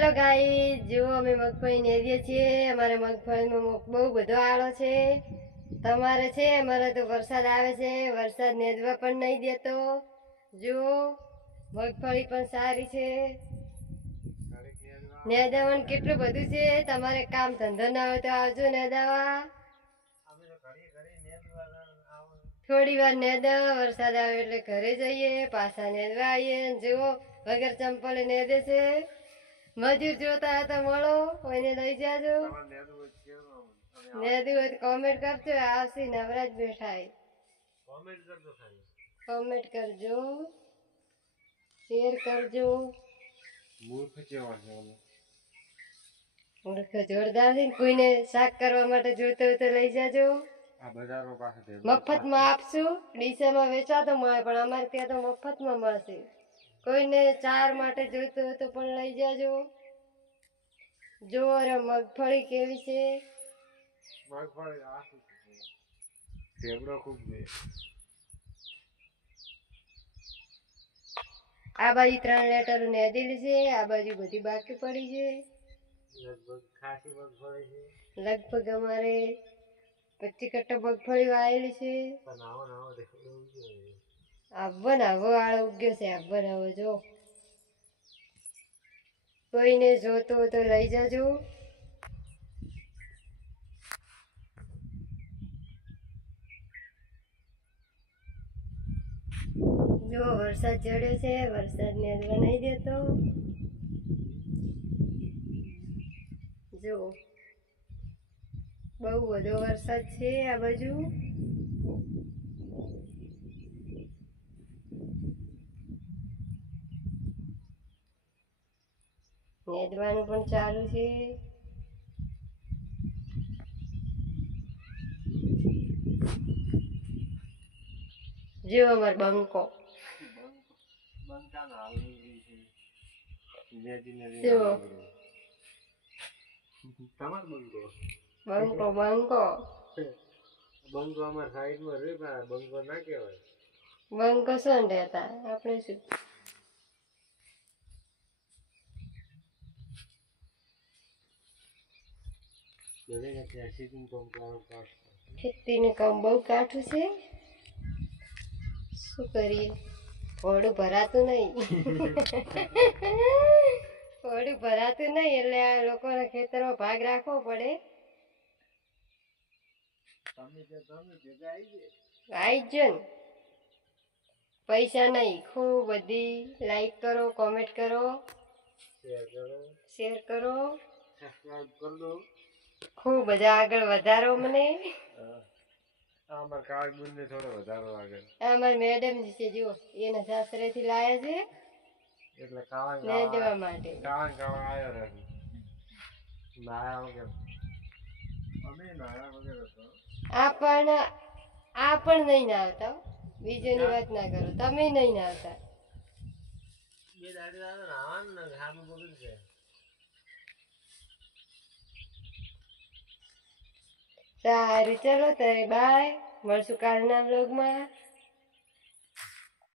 Hello guys, જો અમે મગફળી નેરીએ છીએ. અમારે મગફળીમાં બહુ બધો આળો છે. તમારે છે, અમારે તો વરસાદ આવે છે. વરસાદ નેદવા પણ નહીં દેતો. જો મગફળી પણ સારી છે. નેદાવાનું કેટલું બધું છે. તમારે કામ ધંધો ના હોય તો આવજો નેદાવા. થોડી વાર નેદા, વરસાદ આવે એટલે ઘરે જઈએ, પાછા નેદવા આવીએ. જુઓ વગર ચંપલે નેદે છે. મજૂર જોતા હોય તો મળો, કોઈને લઈ જાજો. નેદું હોય તો કોમેન્ટ કરજો. આવશે નવરાજ બેઠા. કોમેન્ટ કરજો, શેર કરજો. મૂર્ખ જોરદાર છે. કોઈને શાક કરવા માટે જોઈતો હોય તો લઈ જાજો. મફતમાં આપશું. ડીસામાં વેચાતો મળે, પણ અમારે ત્યાં તો મફતમાં મળશે. કોઈને ચાર માટે જોઈતું હોય તો પણ લઈ જાજો. જો અરે મગફળી કેવી છે. આ બાજુ 3 લેટર નેદેલી છે. આ બાજુ બધી બાકી પડી છે. લગભગ અમારે 25 કટ્ટા મગફળી વાયેલી છે. આવો ને આવો આળો ઉગ્યો છે. આવો ને આવો જો. કોઈને જોતો હોય તો લઈ જાજો. જો વરસાદ ચડ્યો છે. વરસાદ નેદવા નહીં દેતો. જો બહુ બધો વરસાદ છે આ બાજુ. નેદવાનું પણ ચાલુ છે. જો અમાર બંકો બંકો બંકો બંકો અમાર સાઈડ માં રે, બંકો ના કહેવાય. બંકો શું રહેતા આપણે શું. ખેતીનું કામ બહુ કાઠું છે. શું કરીએ, ઘોડું ભરાતું નહીં. ઘોડું ભરાતું નહીં એટલે આ લોકોના ખેતરમાં ભાગ રાખવો પડે. આઈ જ ને. પૈસા નહીં, ખૂબ બધી લાઈક કરો, કોમેન્ટ કરો, શેર કરો, સબસ્ક્રાઇબ કર દો. ખૂબ બધા આગળ વધારો મને. અમાર કાળ ગુંદને થોડો વધારો આગળ. અમાર મેડમ છે, જો એના સાસરેથી લાયા છે એટલે કાળા નેદવા માટે. કાળા આવ્યો રહે. નાયા વગર અમે નાયા વગર હતો. આ પણ નહીં ના આવતા. બીજુની વાત ના કરો, તમે નહીં ના આવતા. બે દાડી નાવાનું ને હારું બોલું છે. સારું, ચલો તારે બાય. મળશું કાલના વ્લોગમાં.